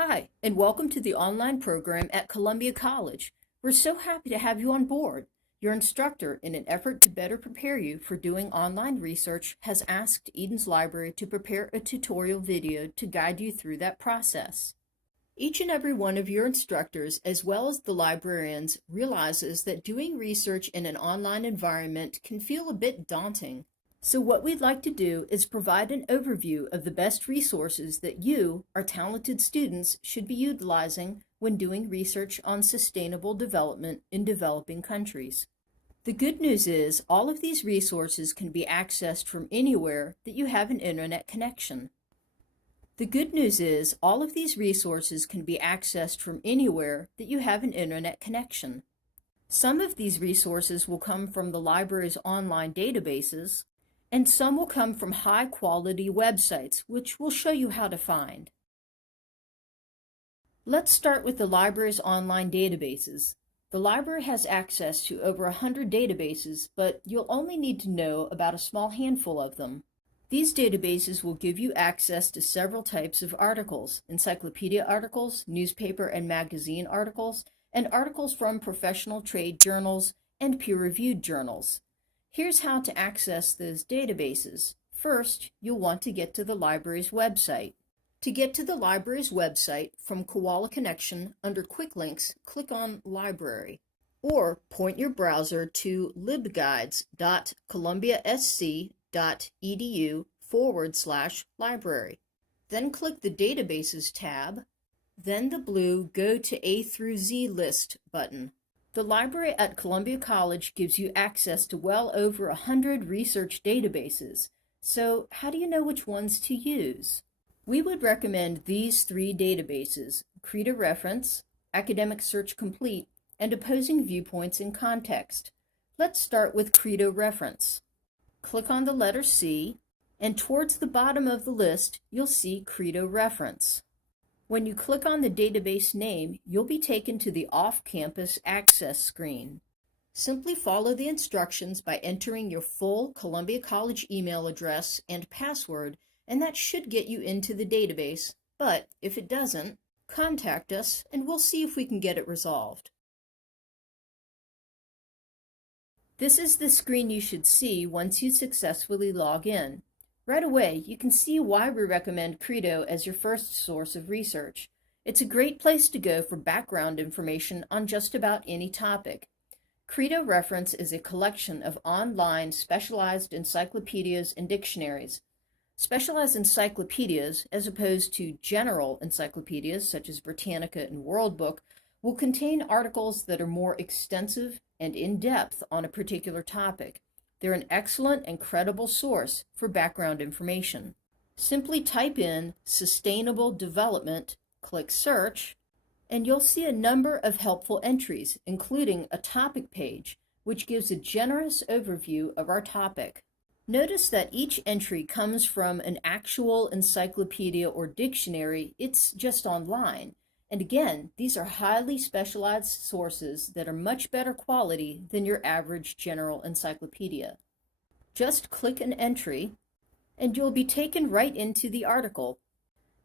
Hi, and welcome to the online program at Columbia College. We're so happy to have you on board. Your instructor, in an effort to better prepare you for doing online research, has asked Eden's Library to prepare a tutorial video to guide you through that process. Each and every one of your instructors, as well as the librarians, realizes that doing research in an online environment can feel a bit daunting. So what we'd like to do is provide an overview of the best resources that you, our talented students, should be utilizing when doing research on sustainable development in developing countries. The good news is all of these resources can be accessed from anywhere that you have an internet connection. The good news is all of these resources can be accessed from anywhere that you have an internet connection. Some of these resources will come from the library's online databases, and some will come from high-quality websites, which we'll show you how to find. Let's start with the library's online databases. The library has access to over 100 databases, but you'll only need to know about a small handful of them. These databases will give you access to several types of articles: encyclopedia articles, newspaper and magazine articles, and articles from professional trade journals and peer-reviewed journals. Here's how to access those databases. First, you'll want to get to the library's website. To get to the library's website from Koala Connection, under Quick Links, click on Library, or point your browser to libguides.columbiasc.edu/library. Then click the Databases tab, then the blue Go to A through Z List button. The library at Columbia College gives you access to well over 100 research databases. So how do you know which ones to use? We would recommend these three databases: Credo Reference, Academic Search Complete, and Opposing Viewpoints in Context. Let's start with Credo Reference. Click on the letter C, and towards the bottom of the list, you'll see Credo Reference. When you click on the database name, you'll be taken to the off-campus access screen. Simply follow the instructions by entering your full Columbia College email address and password, and that should get you into the database. But if it doesn't, contact us and we'll see if we can get it resolved. This is the screen you should see once you successfully log in. Right away, you can see why we recommend Credo as your first source of research. It's a great place to go for background information on just about any topic. Credo Reference is a collection of online specialized encyclopedias and dictionaries. Specialized encyclopedias, as opposed to general encyclopedias such as Britannica and World Book, will contain articles that are more extensive and in-depth on a particular topic. They're an excellent and credible source for background information. Simply type in sustainable development, click search, and you'll see a number of helpful entries, including a topic page, which gives a generous overview of our topic. Notice that each entry comes from an actual encyclopedia or dictionary. It's just online. And again, these are highly specialized sources that are much better quality than your average general encyclopedia. Just click an entry, and you'll be taken right into the article.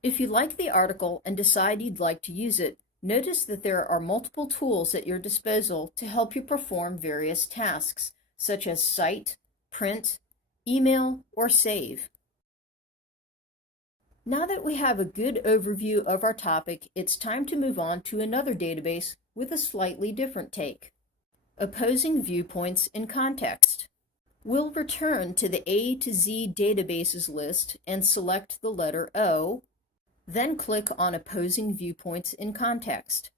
If you like the article and decide you'd like to use it, notice that there are multiple tools at your disposal to help you perform various tasks, such as cite, print, email, or save. Now that we have a good overview of our topic, it's time to move on to another database with a slightly different take: Opposing Viewpoints in Context. We'll return to the A to Z databases list and select the letter O, then click on Opposing Viewpoints in Context.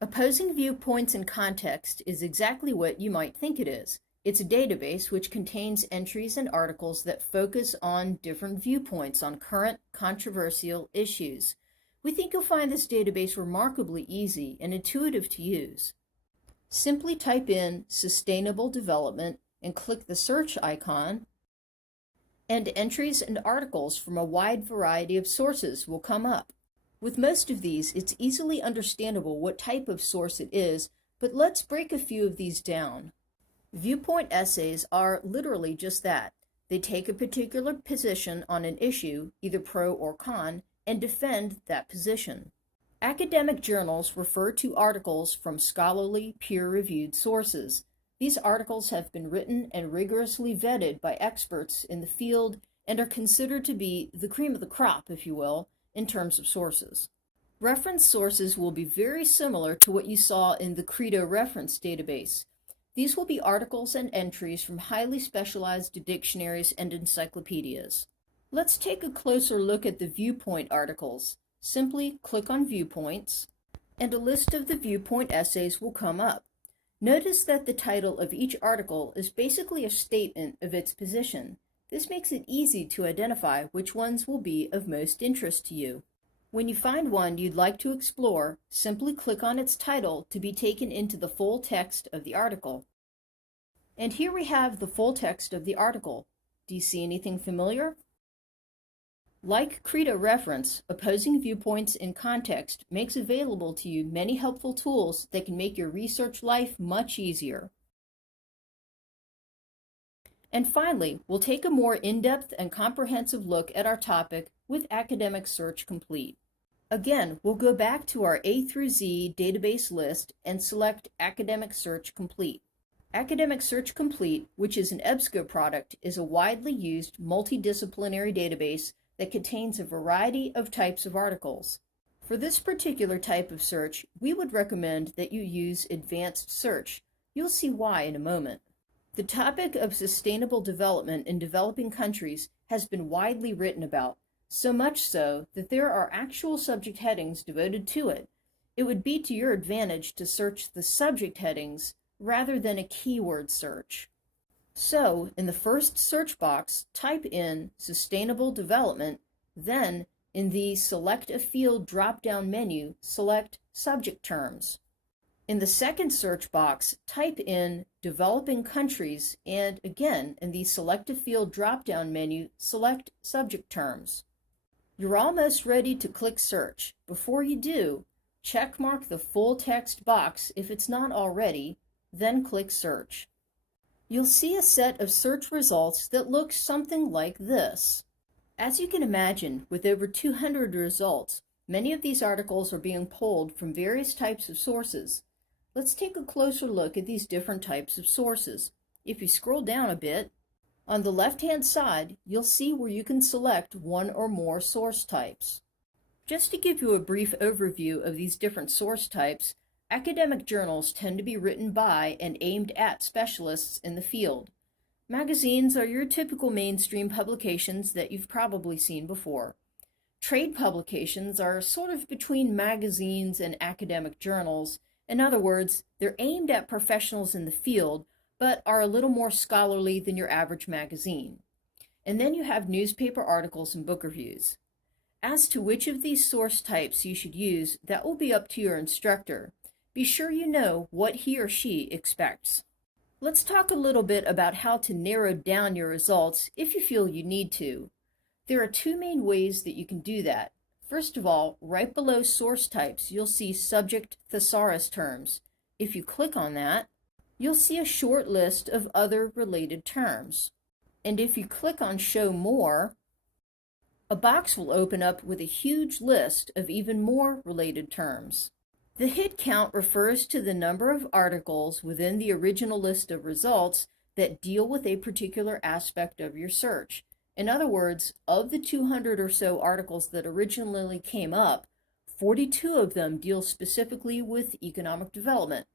Opposing Viewpoints in Context is exactly what you might think it is. It's a database which contains entries and articles that focus on different viewpoints on current controversial issues. We think you'll find this database remarkably easy and intuitive to use. Simply type in sustainable development and click the search icon, and entries and articles from a wide variety of sources will come up. With most of these, it's easily understandable what type of source it is, but let's break a few of these down. Viewpoint essays are literally just that. They take a particular position on an issue, either pro or con, and defend that position. Academic journals refer to articles from scholarly, peer-reviewed sources. These articles have been written and rigorously vetted by experts in the field and are considered to be the cream of the crop, if you will, in terms of sources. Reference sources will be very similar to what you saw in the Credo reference database. These will be articles and entries from highly specialized dictionaries and encyclopedias. Let's take a closer look at the Viewpoint articles. Simply click on Viewpoints, and a list of the Viewpoint essays will come up. Notice that the title of each article is basically a statement of its position. This makes it easy to identify which ones will be of most interest to you. When you find one you'd like to explore, simply click on its title to be taken into the full text of the article. And here we have the full text of the article. Do you see anything familiar? Like Credo Reference, Opposing Viewpoints in Context makes available to you many helpful tools that can make your research life much easier. And finally, we'll take a more in-depth and comprehensive look at our topic with Academic Search Complete. Again, we'll go back to our A through Z database list and select Academic Search Complete. Academic Search Complete, which is an EBSCO product, is a widely used multidisciplinary database that contains a variety of types of articles. For this particular type of search, we would recommend that you use Advanced Search. You'll see why in a moment. The topic of sustainable development in developing countries has been widely written about, so much so that there are actual subject headings devoted to it. It would be to your advantage to search the subject headings rather than a keyword search. So, in the first search box, type in Sustainable Development, then in the Select a Field drop-down menu, select Subject Terms. In the second search box, type in Developing Countries, and again, in the Select a Field drop-down menu, select Subject Terms. You're almost ready to click Search. Before you do, check mark the full text box if it's not already, then click Search. You'll see a set of search results that looks something like this. As you can imagine, with over 200 results, many of these articles are being pulled from various types of sources. Let's take a closer look at these different types of sources. If you scroll down a bit, on the left-hand side, you'll see where you can select one or more source types. Just to give you a brief overview of these different source types, academic journals tend to be written by and aimed at specialists in the field. Magazines are your typical mainstream publications that you've probably seen before. Trade publications are sort of between magazines and academic journals. In other words, they're aimed at professionals in the field, but are a little more scholarly than your average magazine. And then you have newspaper articles and book reviews. As to which of these source types you should use, that will be up to your instructor. Be sure you know what he or she expects. Let's talk a little bit about how to narrow down your results if you feel you need to. There are two main ways that you can do that. First of all, right below source types, you'll see subject thesaurus terms. If you click on that, you'll see a short list of other related terms. And if you click on Show More, a box will open up with a huge list of even more related terms. The hit count refers to the number of articles within the original list of results that deal with a particular aspect of your search. In other words, of the 200 or so articles that originally came up, 42 of them deal specifically with economic development.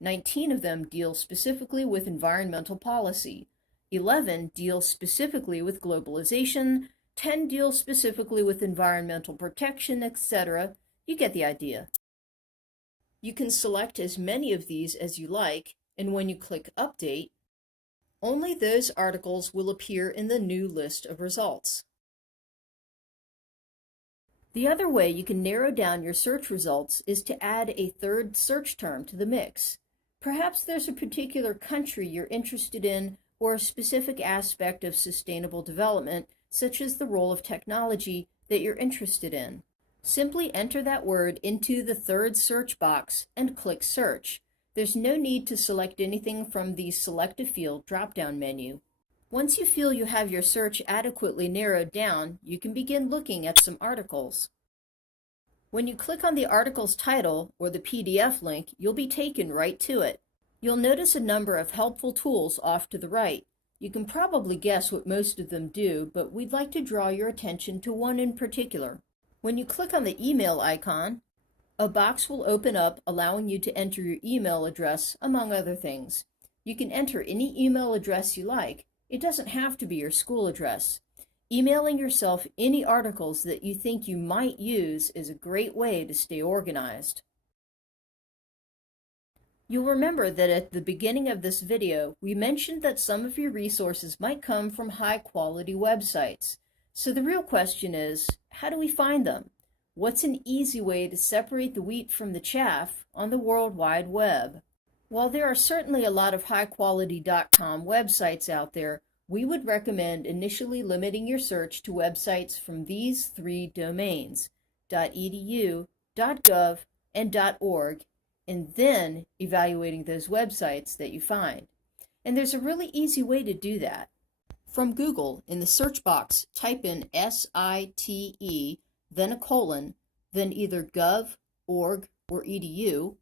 19 of them deal specifically with environmental policy. 11 deal specifically with globalization. 10 deal specifically with environmental protection, etc. You get the idea. You can select as many of these as you like, and when you click Update, only those articles will appear in the new list of results. The other way you can narrow down your search results is to add a third search term to the mix. Perhaps there's a particular country you're interested in or a specific aspect of sustainable development, such as the role of technology, that you're interested in. Simply enter that word into the third search box and click Search. There's no need to select anything from the Select a Field drop-down menu. Once you feel you have your search adequately narrowed down, you can begin looking at some articles. When you click on the article's title or the PDF link, you'll be taken right to it. You'll notice a number of helpful tools off to the right. You can probably guess what most of them do, but we'd like to draw your attention to one in particular. When you click on the email icon, a box will open up allowing you to enter your email address, among other things. You can enter any email address you like. It doesn't have to be your school address. Emailing yourself any articles that you think you might use is a great way to stay organized. You'll remember that at the beginning of this video, we mentioned that some of your resources might come from high-quality websites. So the real question is, how do we find them? What's an easy way to separate the wheat from the chaff on the World Wide Web? While there are certainly a lot of high-quality .com websites out there, we would recommend initially limiting your search to websites from these three domains, .edu, .gov, and .org, and then evaluating those websites that you find. And there's a really easy way to do that. From Google, in the search box, type in SITE, then a colon, then either gov, org, or edu,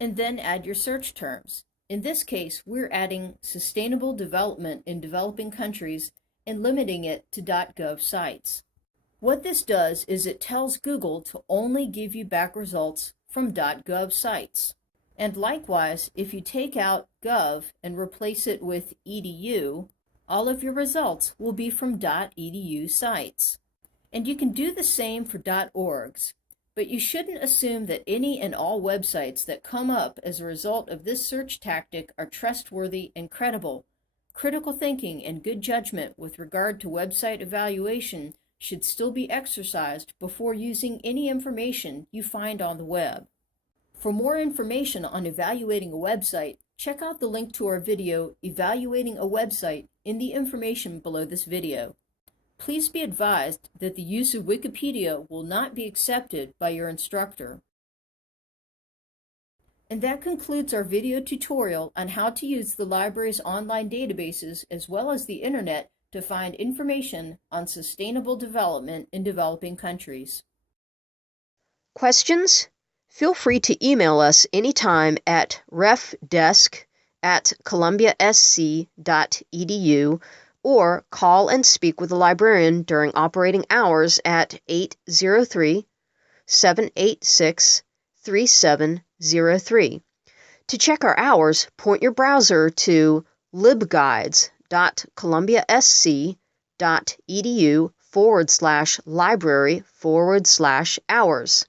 and then add your search terms. In this case, we're adding sustainable development in developing countries and limiting it to .gov sites. What this does is it tells Google to only give you back results from .gov sites. And likewise, if you take out .gov and replace it with .edu, all of your results will be from .edu sites. And you can do the same for .orgs, but you shouldn't assume that any and all websites that come up as a result of this search tactic are trustworthy and credible. Critical thinking and good judgment with regard to website evaluation should still be exercised before using any information you find on the web. For more information on evaluating a website, check out the link to our video, Evaluating a Website, in the information below this video. Please be advised that the use of Wikipedia will not be accepted by your instructor. And that concludes our video tutorial on how to use the library's online databases as well as the internet to find information on sustainable development in developing countries. Questions? Feel free to email us anytime at refdesk@columbiasc.edu or call and speak with a librarian during operating hours at 803-786-3703. To check our hours, point your browser to libguides.columbiasc.edu/library/hours.